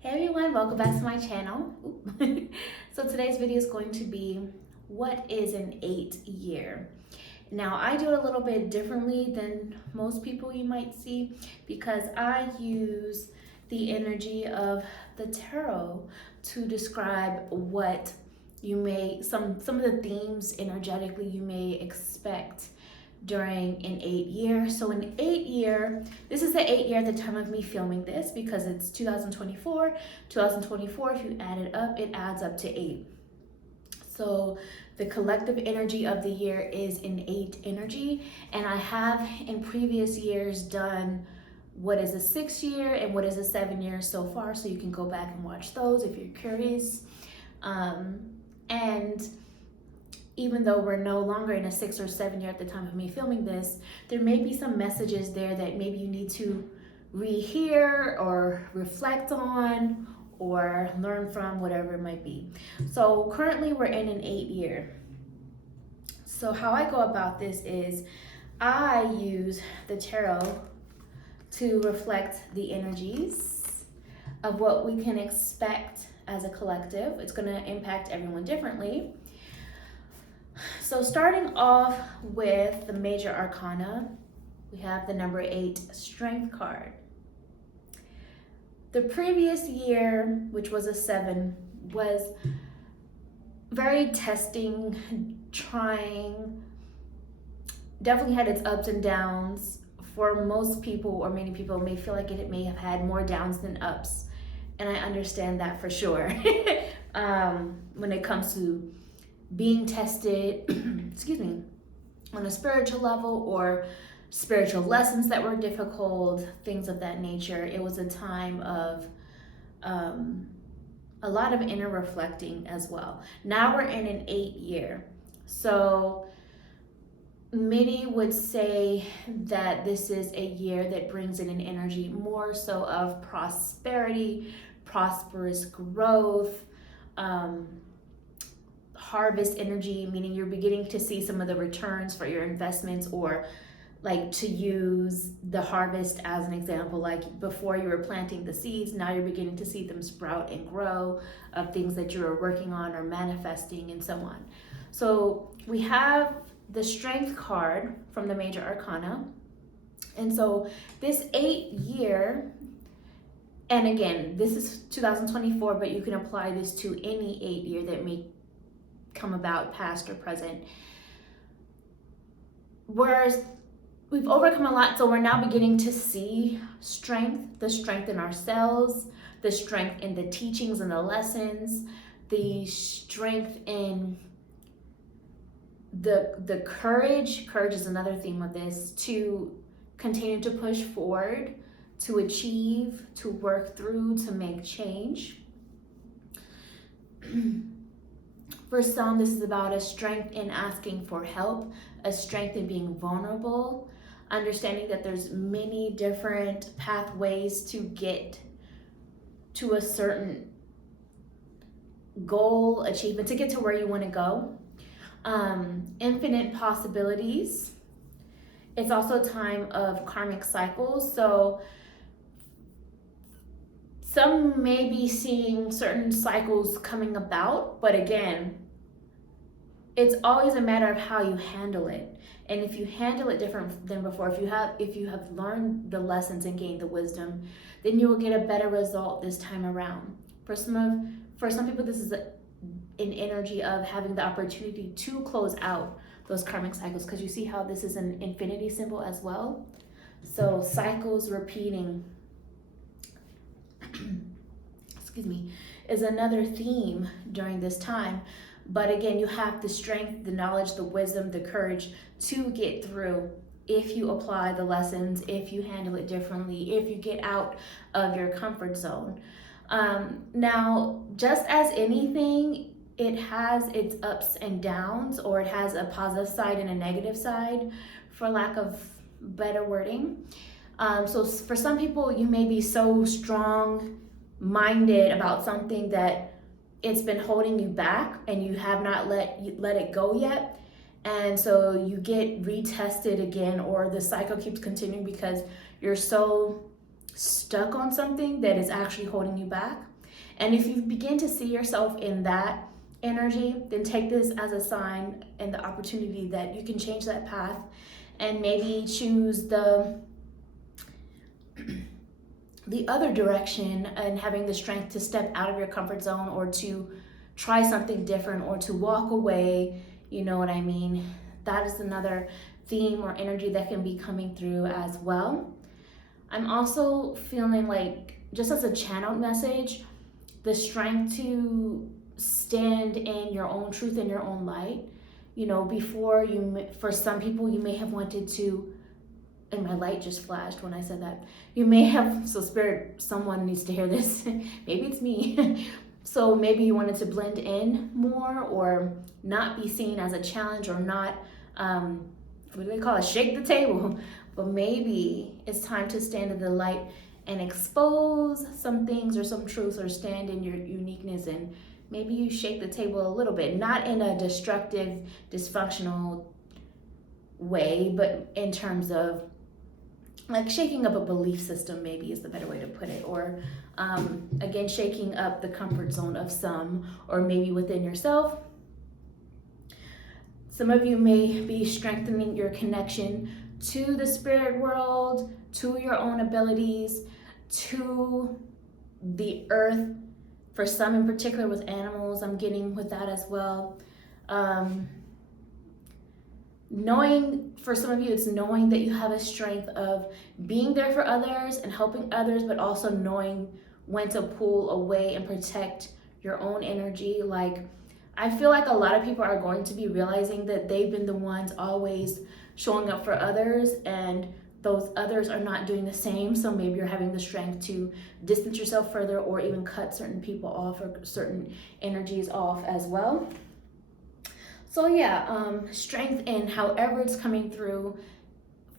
Hey everyone, welcome back to my channel. So today's video is going to be, what is an 8-year? Now I do it a little bit differently than most people you might see because I use the energy of the tarot to describe what you may, some of the themes energetically you may expect during an 8-year. So an 8-year, this is the 8-year at the time of me filming this because it's 2024. 2024, if you add it up, it adds up to 8. So the collective energy of the year is an 8 energy. And I have in previous years done what is a 6-year and what is a 7-year so far. So you can go back and watch those if you're curious. And even though we're no longer in a 6 or 7-year at the time of me filming this, there may be some messages there that maybe you need to rehear or reflect on or learn from, whatever it might be. So currently we're in an 8-year. So how I go about this is I use the tarot to reflect the energies of what we can expect as a collective. It's going to impact everyone differently. So starting off with the major arcana, we have the number 8 strength card. The previous year, which was a 7, was very testing, trying, definitely had its ups and downs. For most people, or many people, may feel like it may have had more downs than ups. And I understand that for sure. When it comes to being tested, excuse me, on a spiritual level or spiritual lessons that were difficult, things of that nature. It was a time of a lot of inner reflecting as well. Now we're in an 8-year. So many would say that this is a year that brings in an energy more so of prosperity, prosperous growth, harvest energy, meaning you're beginning to see some of the returns for your investments, or like, to use the harvest as an example, like before you were planting the seeds, now you're beginning to see them sprout and grow of things that you were working on or manifesting and so on. So we have the strength card from the major arcana. And so this 8-year, and again, this is 2024, but you can apply this to any 8-year that may come about, past or present. Whereas we've overcome a lot, so we're now beginning to see strength, the strength in ourselves, the strength in the teachings and the lessons, the strength in the courage. Courage is another theme of this, to continue to push forward, to achieve, to work through, to make change. For some, this is about a strength in asking for help, a strength in being vulnerable, understanding that there's many different pathways to get to a certain goal, achievement, to get to where you want to go. Infinite possibilities. It's also a time of karmic cycles. So some may be seeing certain cycles coming about, but again, it's always a matter of how you handle it. And if you handle it different than before, if you have learned the lessons and gained the wisdom, then you will get a better result this time around. For some people, this is an energy of having the opportunity to close out those karmic cycles, because you see how this is an infinity symbol as well. So cycles repeating, excuse me, is another theme during this time. But again, you have the strength, the knowledge, the wisdom, the courage to get through if you apply the lessons, if you handle it differently, if you get out of your comfort zone. Now, just as anything, it has its ups and downs, or it has a positive side and a negative side, for lack of better wording. So for some people, you may be so strong-minded about something that it's been holding you back and you have not let it go yet. And so you get retested again, or the cycle keeps continuing because you're so stuck on something that is actually holding you back. And if you begin to see yourself in that energy, then take this as a sign and the opportunity that you can change that path and maybe choose the other direction, and having the strength to step out of your comfort zone or to try something different or to walk away. You know what I mean? That is another theme or energy that can be coming through as well. I'm also feeling like, just as a channeled message, the strength to stand in your own truth and your own light. You know, before for some people, you may have wanted to, and my light just flashed when I said that. You may have, so Spirit, someone needs to hear this. Maybe it's me. So maybe you wanted to blend in more or not be seen as a challenge, or not, what do they call it? Shake the table. But maybe it's time to stand in the light and expose some things or some truths, or stand in your uniqueness, and maybe you shake the table a little bit, not in a destructive, dysfunctional way, but in terms of like shaking up a belief system, maybe is the better way to put it, or again, shaking up the comfort zone of some, or maybe within yourself. Some of you may be strengthening your connection to the spirit world, to your own abilities, to the earth. For some in particular with animals, I'm getting with that as well. Knowing, for some of you, it's knowing that you have a strength of being there for others and helping others, but also knowing when to pull away and protect your own energy. Like, I feel like a lot of people are going to be realizing that they've been the ones always showing up for others, and those others are not doing the same. So maybe you're having the strength to distance yourself further, or even cut certain people off or certain energies off as well. So yeah, strength in however it's coming through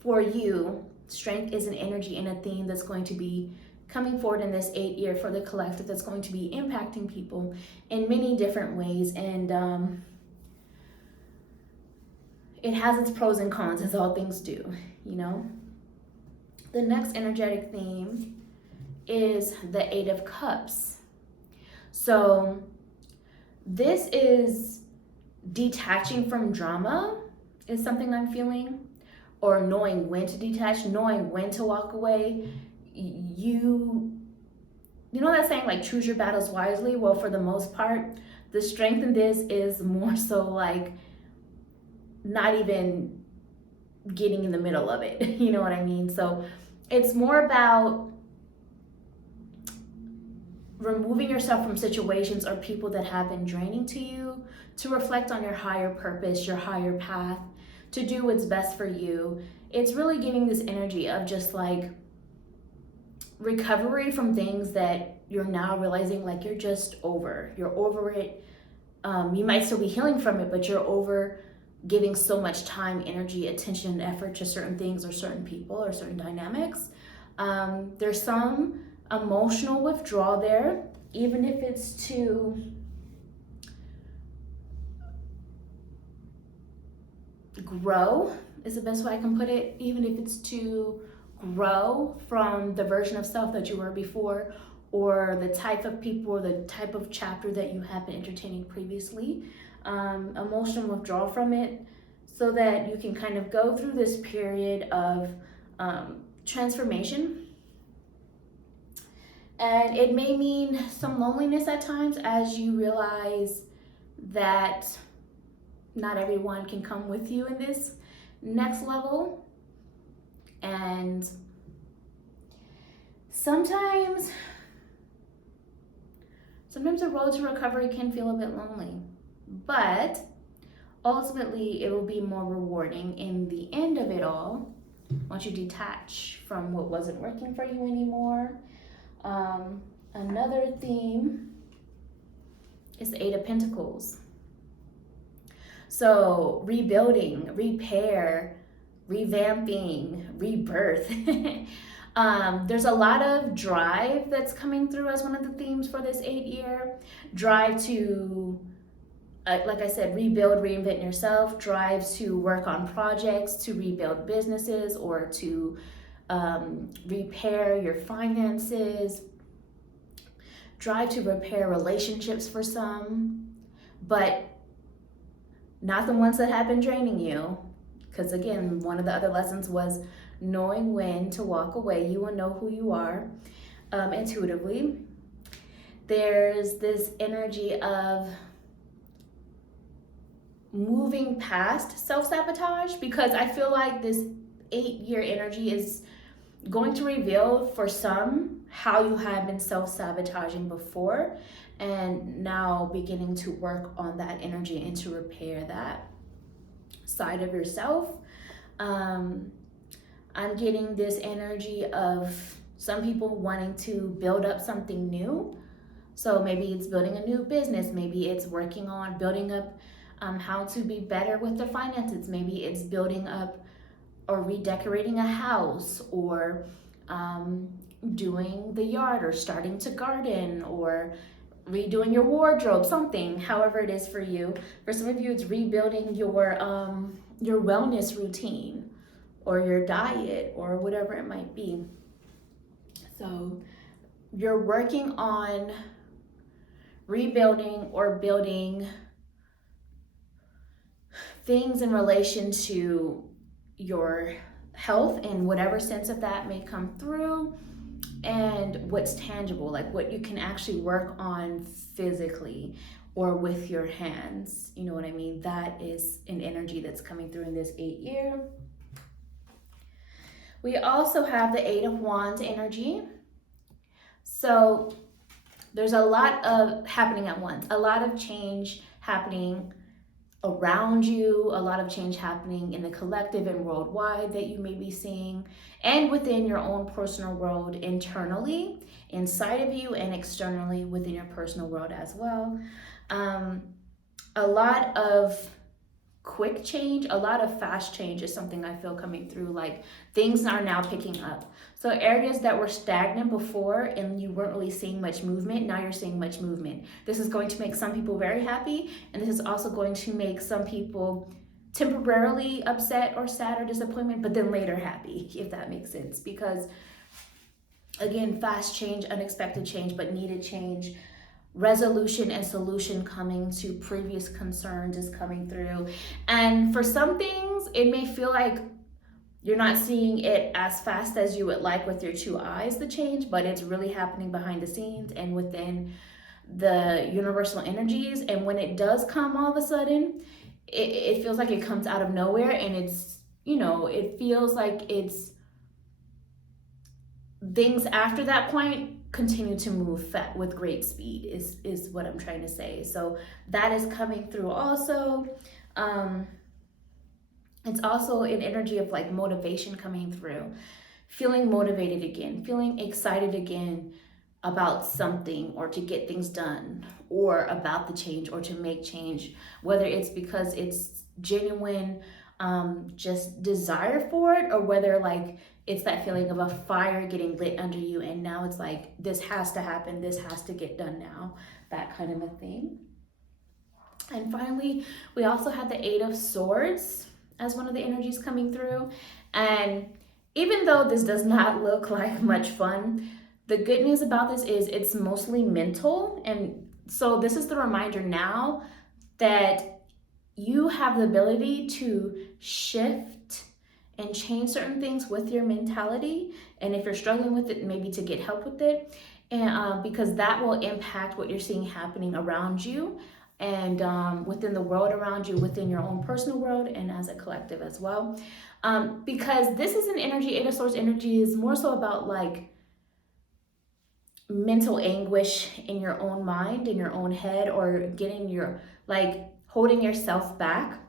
for you. Strength is an energy and a theme that's going to be coming forward in this 8th year for the collective, that's going to be impacting people in many different ways. And it has its pros and cons, as all things do, you know? The next energetic theme is the 8 of Cups. So this is detaching from drama, is something I'm feeling, or knowing when to detach, knowing when to walk away. You know that saying, like, choose your battles wisely? Well, for the most part, the strength in this is more so like not even getting in the middle of it. You know what I mean? So it's more about removing yourself from situations or people that have been draining to you, to reflect on your higher purpose, your higher path, to do what's best for you. It's really giving this energy of just like recovery from things that you're now realizing like you're just over. You're over it. You might still be healing from it, but you're over giving so much time, energy, attention, and effort to certain things or certain people or certain dynamics. There's some emotional withdrawal there, even if it's to grow, is the best way I can put it. Even if it's to grow from the version of self that you were before, or the type of people or the type of chapter that you have been entertaining previously. Emotional withdrawal from it, so that you can kind of go through this period of transformation. And it may mean some loneliness at times, as you realize that not everyone can come with you in this next level. And sometimes the road to recovery can feel a bit lonely, but ultimately it will be more rewarding in the end of it all, once you detach from what wasn't working for you anymore. Another theme is the 8 of Pentacles. So rebuilding, repair, revamping, rebirth. There's a lot of drive that's coming through as one of the themes for this 8th year. Drive to, like I said, rebuild, reinvent yourself. Drive to work on projects, to rebuild businesses, or to repair your finances, drive to repair relationships for some, but not the ones that have been draining you. Because again, one of the other lessons was knowing when to walk away. You will know who you are intuitively. There's this energy of moving past self-sabotage, because I feel like this 8-year energy is going to reveal for some how you have been self-sabotaging before, and now beginning to work on that energy and to repair that side of yourself. I'm getting this energy of some people wanting to build up something new. So maybe it's building a new business, maybe it's working on building up how to be better with the finances, maybe it's building up or redecorating a house, or doing the yard, or starting to garden, or redoing your wardrobe, something, however it is for you. For some of you, it's rebuilding your wellness routine or your diet or whatever it might be. So you're working on rebuilding or building things in relation to your health in whatever sense of that may come through, and what's tangible, like what you can actually work on physically or with your hands. You know what I mean? That is an energy that's coming through in this 8-year. We also have the 8 of Wands energy. So there's a lot of happening at once, a lot of change happening around you, a lot of change happening in the collective and worldwide that you may be seeing, and within your own personal world, internally, inside of you, and externally within your personal world as well. A lot of quick change, a lot of fast change is something I feel coming through. Like things are now picking up. So areas that were stagnant before and you weren't really seeing much movement, now you're seeing much movement. This is going to make some people very happy, and this is also going to make some people temporarily upset or sad or disappointment, but then later happy, if that makes sense. Because again, fast change, unexpected change, but needed change. Resolution and solution coming to previous concerns is coming through. And for some things, it may feel like you're not seeing it as fast as you would like with your 2 eyes, the change, but it's really happening behind the scenes and within the universal energies. And when it does come all of a sudden, it feels like it comes out of nowhere, and it's, you know, it feels like it's things after that point continue to move with great speed is what I'm trying to say. So that is coming through also. It's also an energy of like motivation coming through, feeling motivated again, feeling excited again about something, or to get things done, or about the change, or to make change, whether it's because it's genuine just desire for it, or whether like it's that feeling of a fire getting lit under you, and now it's like, this has to happen, this has to get done now, that kind of a thing. And finally, we also have the 8 of Swords as one of the energies coming through. And even though this does not look like much fun, the good news about this is it's mostly mental. And so this is the reminder now that you have the ability to shift and change certain things with your mentality. And if you're struggling with it, maybe to get help with it. And because that will impact what you're seeing happening around you, and within the world around you, within your own personal world, and as a collective as well. Because this is an energy, 8 of Swords energy is more so about like mental anguish in your own mind, in your own head, or getting your, like holding yourself back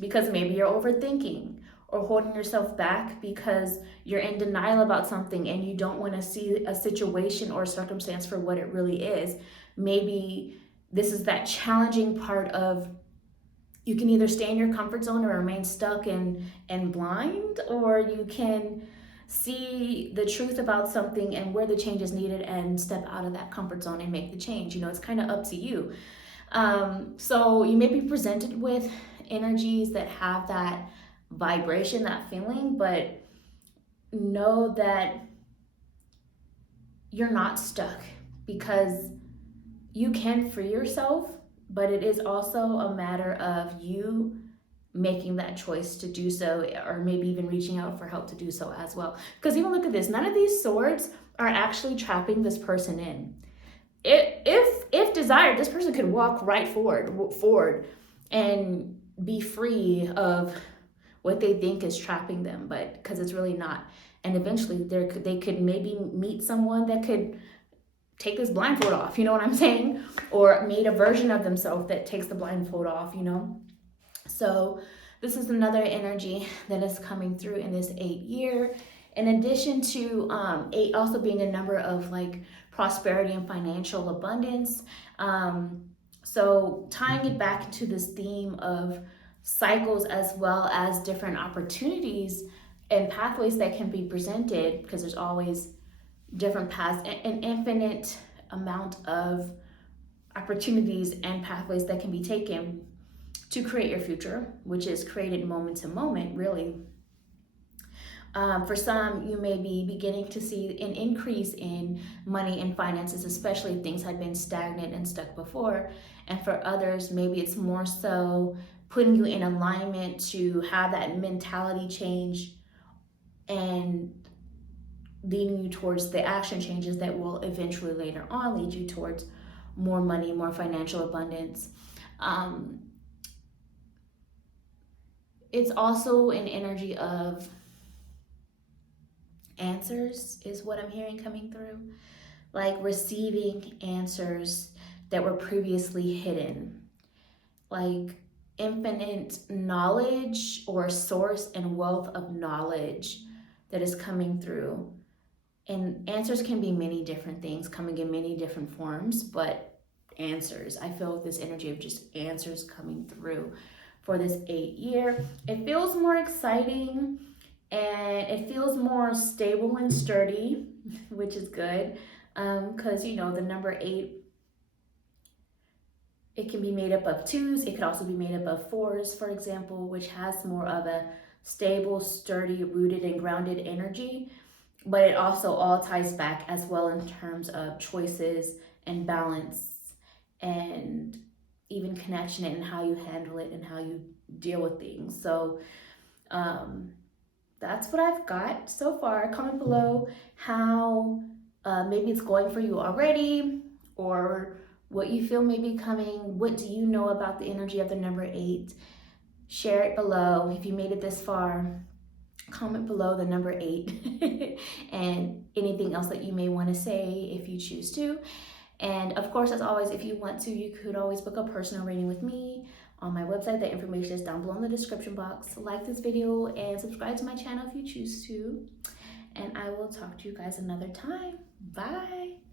because maybe you're overthinking, or holding yourself back because you're in denial about something and you don't want to see a situation or circumstance for what it really is. Maybe this is that challenging part of, you can either stay in your comfort zone or remain stuck and blind, or you can see the truth about something and where the change is needed and step out of that comfort zone and make the change. You know, it's kind of up to you. So you may be presented with energies that have that vibration, that feeling, but know that you're not stuck, because you can free yourself, but it is also a matter of you making that choice to do so, or maybe even reaching out for help to do so as well. Because even look at this, none of these swords are actually trapping this person in. If desired, this person could walk right forward and be free of what they think is trapping them, but because it's really not. And eventually they could maybe meet someone that could take this blindfold off, you know what I'm saying? Or made a version of themselves that takes the blindfold off, you know? So this is another energy that is coming through in this 8-year. In addition to 8 also being a number of like prosperity and financial abundance. So tying it back into this theme of cycles as well as different opportunities and pathways that can be presented, because there's always different paths, an infinite amount of opportunities and pathways that can be taken to create your future, which is created moment to moment, really. For some, you may be beginning to see an increase in money and finances, especially if things had been stagnant and stuck before. And for others, maybe it's more so putting you in alignment to have that mentality change and leading you towards the action changes that will eventually later on lead you towards more money, more financial abundance. It's also an energy of answers is what I'm hearing coming through, like receiving answers that were previously hidden, like infinite knowledge or source and wealth of knowledge that is coming through. And answers can be many different things coming in many different forms, but answers, I feel this energy of just answers coming through for this 8-year. It feels more exciting and it feels more stable and sturdy, which is good, because you know the number 8, it can be made up of 2s. It could also be made up of 4s, for example, which has more of a stable, sturdy, rooted and grounded energy. But it also all ties back as well in terms of choices and balance and even connection and how you handle it and how you deal with things. So that's what I've got so far. Comment below how maybe it's going for you already, or what you feel may be coming. What do you know about the energy of the number 8? Share it below. If you made it this far, comment below the number 8 and anything else that you may want to say if you choose to. And of course, as always, if you want to, you could always book a personal reading with me on my website. The information is down below in the description box. Like this video and subscribe to my channel if you choose to. And I will talk to you guys another time. Bye.